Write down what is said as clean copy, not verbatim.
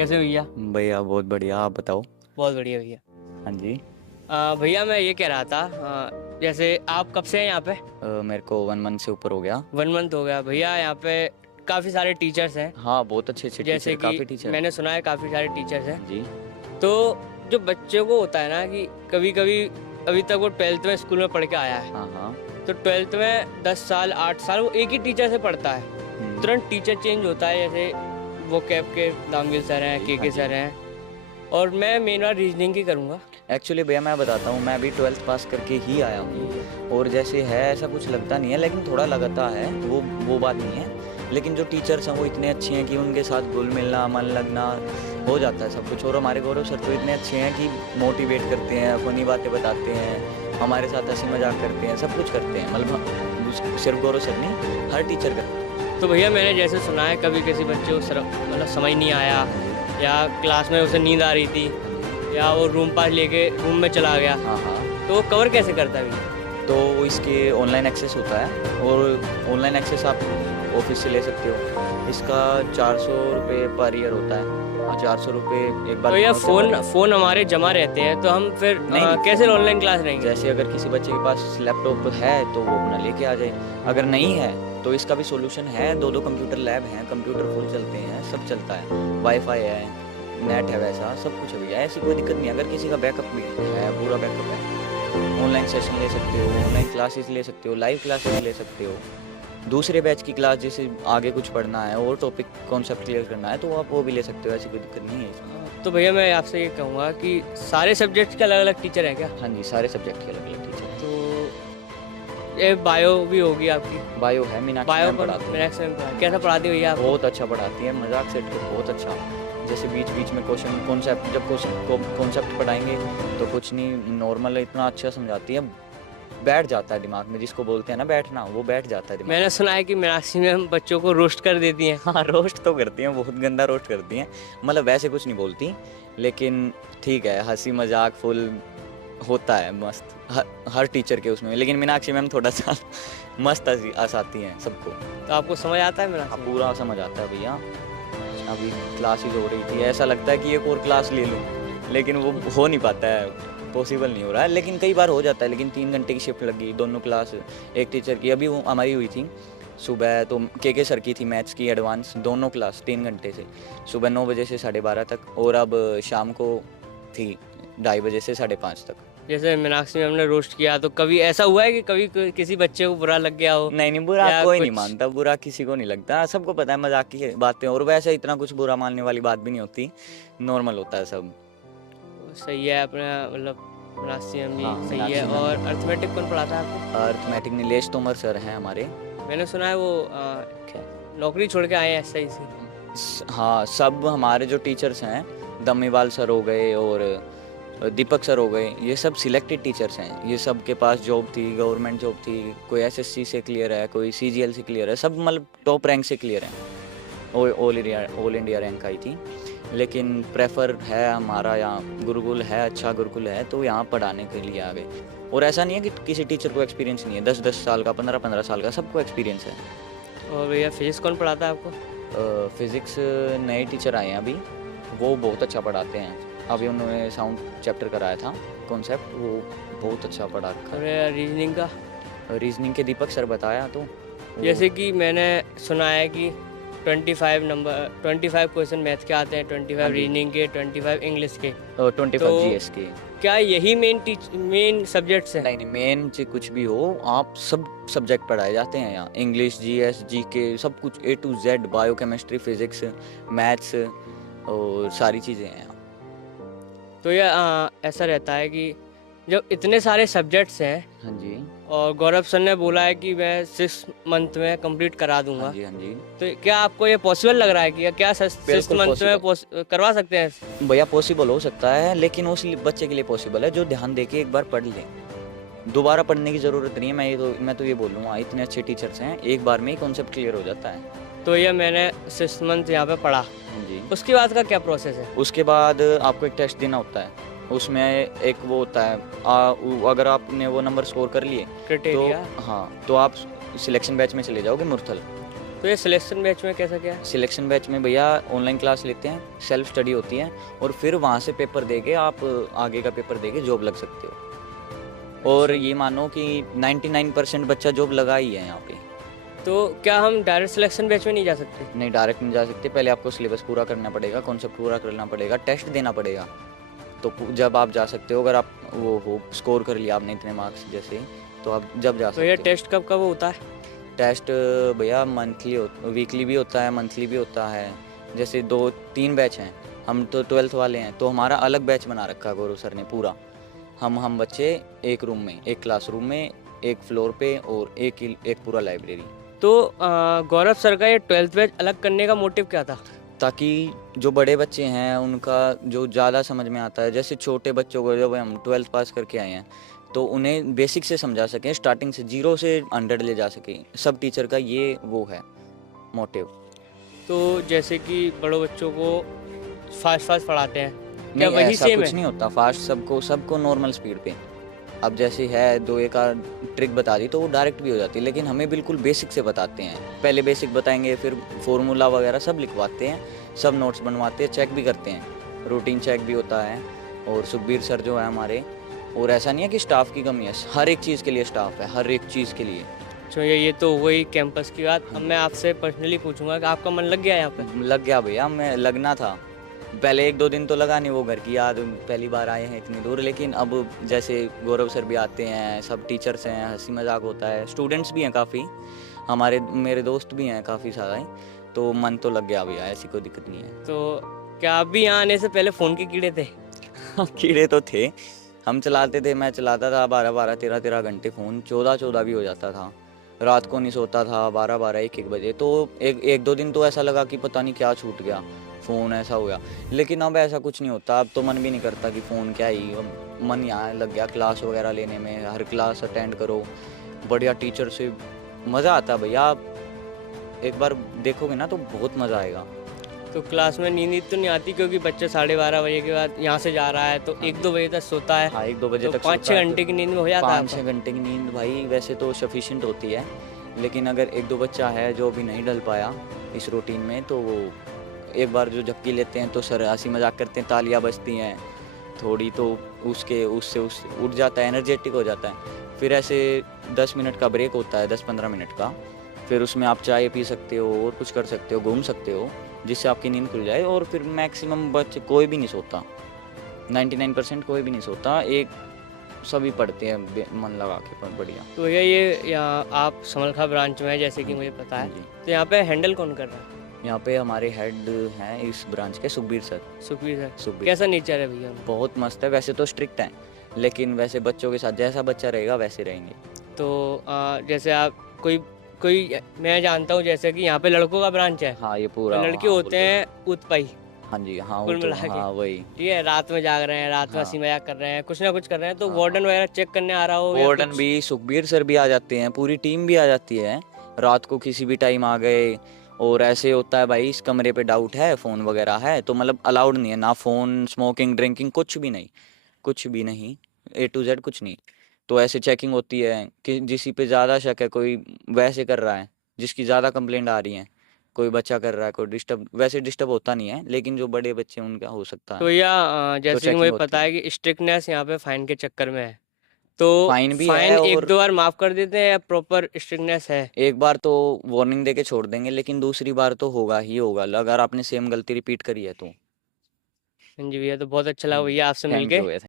कैसे भैया? भैया बहुत बढ़िया, आप बताओ। बहुत बढ़िया भैया। हाँ जी। भैया मैं ये कह रहा था, जैसे आप कब से हैं यहाँ पे? मेरे को 1 मंथ से ऊपर हो गया। 1 मंथ हो गया भैया। यहाँ पे काफ़ी सारे टीचर्स हैं। हाँ, बहुत अच्छे अच्छे जैसे टीचर, कि काफ़ी टीचर। मैंने सुना है काफ़ी सारे टीचर्स हैं। जी। तो जो बच्चों को होता है ना कि कभी कभी अभी तक वो 12th में स्कूल में पढ़ के आया है, हाँ हाँ। तो 12th में 10 साल 8 साल वो एक ही टीचर से पढ़ता है। तुरंत टीचर चेंज होता है, जैसे वो कैब के दामगिल सर हैं, जी, हाँ के जी। सर हैं। और मैं मेन बार रीजनिंग की करूँगा। एक्चुअली भैया मैं बताता हूँ, मैं अभी 12th पास करके ही आया हूँ और जैसे है ऐसा कुछ लगता नहीं है, लेकिन थोड़ा लगता है, वो बात नहीं है। लेकिन जो टीचर्स हैं वो इतने अच्छे हैं कि उनके साथ घुल मिलना, मन लगना हो जाता है सब कुछ। और हमारे गौरव सर तो इतने अच्छे हैं कि मोटिवेट करते हैं, फनी बातें बताते हैं, हमारे साथ हंसी मजाक करते हैं, सब कुछ करते हैं। मतलब सिर्फ गौरव सर नहीं, हर टीचर करते हैं। तो भैया मैंने जैसे सुना है कभी किसी बच्चे को मतलब समझ नहीं आया, या क्लास में उसे नींद आ रही थी, या वो रूम पास लेके रूम में चला गया, हाँ हाँ। तो वो कवर कैसे करता है भैया? तो वो इसके ऑनलाइन एक्सेस होता है और ऑनलाइन एक्सेस आप ऑफिस से ले सकते हो। इसका 400 रुपये पर ईयर होता है। हाँ, 400 रुपये एक बार तो भैया account में भर फ़ोन हमारे जमा रहते हैं, तो हम फिर नहीं, कैसे phone- ऑनलाइन क्लास रहेंगे? जैसे अगर किसी बच्चे के पास लैपटॉप है तो वो अपना लेके आ जाए। अगर नहीं है तो इसका भी सॉल्यूशन है। 2 कंप्यूटर लैब हैं, कंप्यूटर फुल चलते हैं, सब चलता है, वाईफाई है, नेट है, वैसा सब कुछ है भैया। ऐसी कोई दिक्कत नहीं है। अगर किसी का बैकअप भी है, पूरा बैकअप है, ऑनलाइन सेशन ले सकते हो, ऑनलाइन क्लासेस ले सकते हो, लाइव क्लासेस ले सकते हो। दूसरे बैच की क्लास जैसे आगे कुछ पढ़ना है और टॉपिक कॉन्सेप्ट क्लियर करना है तो आप वो भी ले सकते हो। ऐसी कोई दिक्कत नहीं है इसमें। तो भैया मैं आपसे ये कहूँगा कि सारे सब्जेक्ट के अलग अलग टीचर हैं क्या? हाँ जी, सारे सब्जेक्ट के अलग अलग टीचर हैं। तो ये बायो भी होगी आपकी? बायो है, मीनाक्षी बायो मैम पर पढ़ाती हैं। कैसा पढ़ाती है भैया आप? बहुत अच्छा पढ़ाती है, मजाक सेट कर बहुत अच्छा। जैसे बीच बीच में क्वेश्चन कॉन्सेप्ट, जब क्वेश्चन कॉन्सेप्ट पढ़ाएंगे तो कुछ नहीं, नॉर्मल इतना अच्छा समझाती है, बैठ जाता है दिमाग में। जिसको बोलते हैं ना बैठना, वो बैठ जाता है दिमाग में। मैंने सुना है कि मीनाक्षी में बच्चों को रोस्ट कर देती हैं। हाँ, रोस्ट तो करती हैं, बहुत गंदा रोस्ट करती हैं। मतलब वैसे कुछ नहीं बोलती, लेकिन ठीक है, हंसी मजाक फुल होता है मस्त हर टीचर के उसमें। लेकिन मीनाक्षी मैम थोड़ा सा मस्त हंसाती हैं सबको। तो आपको समझ आता है हाँ, मीनाक्षी? पूरा समझ आता है भैया। अभी क्लासेस हो रही थी, ऐसा लगता है कि एक और क्लास ले लूँ, लेकिन वो हो नहीं पाता है, पॉसिबल नहीं हो रहा है। लेकिन कई बार हो जाता है। लेकिन 3 घंटे की शिफ्ट लगी, दोनों क्लास एक टीचर की। अभी वो हमारी हुई थी सुबह, तो के सर की थी मैथ्स की एडवांस, दोनों क्लास 3 घंटे से, सुबह 9 बजे से 12:30 तक, और अब शाम को थी 2:30 बजे से 5:30 तक। जैसे मीनाक्षी मैम ने रोस्ट किया, तो कभी ऐसा हुआ है कि कभी किसी बच्चे को बुरा लग गया हो? नहीं नहीं, बुरा या कोई नहीं कुछ? मानता, बुरा किसी को नहीं लगता, सबको पता है मजाक की बातें। और वैसे इतना कुछ बुरा मानने वाली बात भी नहीं होती, नॉर्मल होता है सब। सही है अपना, मतलब मीनाक्षी मैम भी हाँ, सही है। मीनाक्षी मैम। और अर्थमेटिक कौन पढ़ाता है आपको? अर्थमेटिक नीलेश तोमर सर हैं हमारे। मैंने सुना है वो नौकरी छोड़ के आए हैं SIC। हाँ, सब हमारे जो टीचर्स हैं, दमीवाल सर हो गए और दीपक सर हो गए, ये सब सिलेक्टेड टीचर्स हैं। ये सब के पास जॉब थी, गवर्नमेंट जॉब थी, कोई SSC से क्लियर है, कोई CGL से क्लियर है, सब मतलब टॉप रैंक से क्लियर हैं। ऑल इंडिया रैंक आई थी। लेकिन प्रेफर है हमारा यहाँ गुरुकुल है, अच्छा गुरुकुल है, तो यहाँ पढ़ाने के लिए आ गए। और ऐसा नहीं है कि किसी टीचर को एक्सपीरियंस नहीं है, 10-10 साल का, 15-15 साल का, सबको एक्सपीरियंस है। और भैया फिजिक्स कौन पढ़ाता है आपको? फिज़िक्स नए टीचर आए हैं अभी, वो बहुत अच्छा पढ़ाते हैं। अभी उन्होंने साउंड चैप्टर कराया था, कॉन्सेप्ट, वो बहुत अच्छा पढ़ा रखा और रीजनिंग का? है। रीजनिंग के दीपक सर बताया तो जैसे कि मैंने सुना है कि 25 क्वेश्चन मैथ के आते हैं, 25 हाँ जी। रीजनिंग के, 25 इंग्लिश के। 25 तो GS के। क्या यही मेन सब्जेक्ट्स हैं? नहीं नहीं, मेन कुछ भी हो, आप सब सब्जेक्ट पढ़ाए जाते हैं यहाँ। इंग्लिश, GS, GK, सब कुछ A to Z, bio chemistry, physics, maths और सारी चीज़ें हैं यहाँ। तो ये ऐसा रहता है कि जब इतने सारे सब्जेक्ट्स हैं, हाँ जी, और गौरव सर ने बोला है कि मैं 6 मंथ में कंप्लीट करा दूंगा, हाँ जी, हाँ जी। तो क्या आपको ये पॉसिबल लग रहा है कि क्या 6 बिल्कुल मंथ में करवा सकते हैं? भैया पॉसिबल हो सकता है, लेकिन उस बच्चे के लिए पॉसिबल है जो ध्यान दे के एक बार पढ़ ले। दोबारा पढ़ने की ज़रूरत नहीं है। मैं तो ये बोलूँगा, इतने अच्छे टीचर्स हैं, एक बार में ही कॉन्सेप्ट क्लियर हो जाता है। तो ये मैंने 6 मंथ यहाँ पे पढ़ा, हाँ जी। उसके बाद का क्या प्रोसेस है? उसके बाद आपको एक टेस्ट देना होता है, उसमें एक वो होता है, अगर आपने वो नंबर स्कोर कर लिए तो क्राइटेरिया? हाँ, तो आप सिलेक्शन बैच में चले जाओगे मुरथल। तो ये सिलेक्शन बैच में कैसा क्या है? सिलेक्शन बैच में भैया ऑनलाइन क्लास लेते हैं, सेल्फ स्टडी होती है, और फिर वहाँ से पेपर देके आप आगे का पेपर देके जॉब लग सकते हो। और ये मानो कि 99% बच्चा जॉब लगा ही है यहाँ पे। तो क्या हम डायरेक्ट सिलेक्शन बैच में नहीं जा सकते? नहीं, डायरेक्ट नहीं जा सकते, पहले आपको सिलेबस पूरा करना पड़ेगा, कॉन्सेप्ट पूरा करना पड़ेगा, टेस्ट देना पड़ेगा, तो जब आप जा सकते हो। अगर आप वो हो स्कोर कर लिया आपने इतने मार्क्स जैसे, तो आप जब जा तो सकते ये हो। टेस्ट कब कब होता है? टेस्ट भैया मंथली वीकली भी होता है, मंथली भी होता है। जैसे 2-3 बैच हैं, हम तो 12th वाले हैं, तो हमारा अलग बैच बना रखा है गौरव सर ने पूरा। हम बच्चे एक रूम में, एक क्लासरूम में, एक फ्लोर पे, और एक पूरा लाइब्रेरी। तो गौरव सर का ये 12th बैच अलग करने का मोटिव क्या था? ताकि जो बड़े बच्चे हैं उनका जो ज़्यादा समझ में आता है, जैसे छोटे बच्चों को जब हम 12th पास करके आए हैं, तो उन्हें बेसिक से समझा सकें, स्टार्टिंग से 0 से 100 ले जा सकें। सब टीचर का ये वो है मोटिव। तो जैसे कि बड़ों बच्चों को फास्ट पढ़ाते हैं, क्या नहीं, वही ऐसा सेम कुछ है? नहीं होता फास्ट, सबको नॉर्मल स्पीड पे। अब जैसे है 2-1 ट्रिक बता दी तो वो डायरेक्ट भी हो जाती है, लेकिन हमें बिल्कुल बेसिक से बताते हैं। पहले बेसिक बताएंगे, फिर फॉर्मूला वगैरह सब लिखवाते हैं, सब नोट्स बनवाते हैं, चेक भी करते हैं, रूटीन चेक भी होता है। और सुखबीर सर जो है हमारे, और ऐसा नहीं है कि स्टाफ की कमी है, हर एक चीज़ के लिए स्टाफ है, हर एक चीज़ के लिए। तो ये तो वही कैंपस की बात। अब मैं आपसे पर्सनली पूछूंगा कि आपका मन लग गया यहाँ पे? लग गया भैया, मैं लगना था। पहले 1-2 दिन तो लगा नहीं, वो घर की याद, पहली बार आए हैं इतनी दूर। लेकिन अब जैसे गौरव सर भी आते हैं, सब टीचर्स हैं, हंसी मजाक होता है, स्टूडेंट्स भी हैं काफ़ी, मेरे दोस्त भी हैं काफ़ी सारे, तो मन तो लग गया भैया, ऐसी कोई दिक्कत नहीं है। तो क्या आप भी यहाँ आने से पहले फ़ोन के कीड़े थे? कीड़े तो थे, हम चलाते थे, मैं चलाता था 12-12, 13-13 घंटे फ़ोन, 14-14 भी हो जाता था। रात को नहीं सोता था, 12-12, 1-1 बजे। तो 1-2 दिन तो ऐसा लगा कि पता नहीं क्या छूट गया, फ़ोन ऐसा हो गया। लेकिन अब ऐसा कुछ नहीं होता, अब तो मन भी नहीं करता कि फ़ोन क्या ही, अब मन यहाँ लग गया क्लास वगैरह लेने में, हर क्लास अटेंड करो, बढ़िया टीचर से मज़ा आता है भैया। आप एक बार देखोगे ना तो बहुत मज़ा आएगा। तो क्लास में नींद तो नहीं आती, क्योंकि बच्चे 12:30 बजे के बाद यहाँ से जा रहा है, तो 1-2 बजे तक सोता है। हाँ, 1-2 बजे तो तक 5-6 घंटे की नींद में हो जाता है 5-6 घंटे की नींद भाई वैसे तो सफिशिएंट होती है। लेकिन अगर 1-2 बच्चा है जो अभी नहीं डल पाया इस रूटीन में, तो वो एक बार जो झपकी लेते हैं तो सर हंसी मजाक करते हैं, तालियां बजती हैं थोड़ी, तो उससे उठ जाता है, एनर्जेटिक हो जाता है। फिर ऐसे 10 मिनट का ब्रेक होता है, 10-15 मिनट का, फिर उसमें आप चाय पी सकते हो और कुछ कर सकते हो, घूम सकते हो, जिससे आपकी नींद खुल जाए। और फिर मैक्सिमम बच्चे कोई भी नहीं सोता, 99% कोई भी नहीं सोता, सभी पढ़ते हैं मन लगा के बढ़िया। तो भैया ये यहाँ आप समलखा ब्रांच में है, जैसे कि मुझे पता है, जी। तो यहाँ पे हैंडल कौन कर रहा है? यहाँ पे हमारे हेड हैं इस ब्रांच के, सुखबीर सर। सुखबीर सर। सुखबीर कैसा नेचर है भैया उनका? बहुत मस्त है, वैसे तो स्ट्रिक्ट हैं, लेकिन वैसे बच्चों के साथ जैसा बच्चा रहेगा वैसे रहेंगे। तो जैसे आप कोई मैं जानता हूँ जैसे कि यहाँ पे लड़कों का ब्रांच है, हाँ, ये पूरा लड़के हाँ, होते हैं उत्पाई, हाँ जी, हाँ, कुल वो तो मिला के। हाँ वही। ठीक है, रात में जाग रहे हैं, रात में हाँ। हंसी मजाक कर रहे हैं, कुछ ना कुछ कर रहे हैं, तो हाँ, वार्डन वगैरह चेक करने आ रहा हो या वार्डन कुछ? भी, सुखबीर सर भी आ जाते हैं, पूरी टीम भी आ जाती है, रात को किसी भी टाइम आ गए। और ऐसे होता है भाई, इस कमरे पे डाउट है, फ़ोन वगैरह है, तो मतलब अलाउड नहीं है ना, फ़ोन, स्मोकिंग, ड्रिंकिंग, कुछ भी नहीं, कुछ भी नहीं, A to Z कुछ नहीं। तो ऐसे चेकिंग होती है कि जिसी पे ज़्यादा शक है, कोई वैसे कर रहा है, जिसकी ज़्यादा कंप्लेंट आ रही है, कोई बच्चा कर रहा है, कोई डिस्टर्ब, वैसे डिस्टर्ब होता नहीं है, लेकिन जो बड़े बच्चे हैं उनका हो सकता तो है। भैया जैसे कि चेकिंग मुझे होती पता है, है कि स्ट्रिक्टनेस यहाँ पे फाइन के चक्कर में है, तो फाइन भी फाइन है, एक और दो बार माफ कर देते हैं या प्रॉपर स्ट्रिक्टनेस है? एक बार तो वार्निंग देके छोड़ देंगे, लेकिन दूसरी बार तो होगा ही होगा, अगर आपने सेम गलती रिपीट करी है तो। हाँ जी भैया, तो बहुत अच्छा लगा भैया आपसे थैंक मिलके। यू।